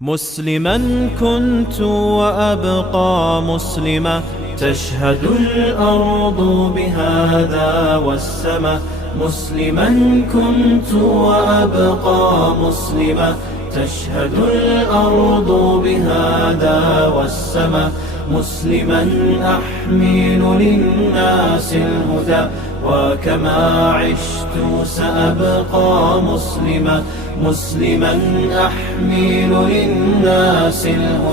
مسلما كنت وأبقى مسلما، تشهد الأرض بهذا والسماء. مسلما كنت وأبقى مسلما، تشهد الأرض بهذا والسماء. مسلما أحمل للناس الهدى، وكما عشت سأبقى مسلما. مسلما أحمل للناس الهدى.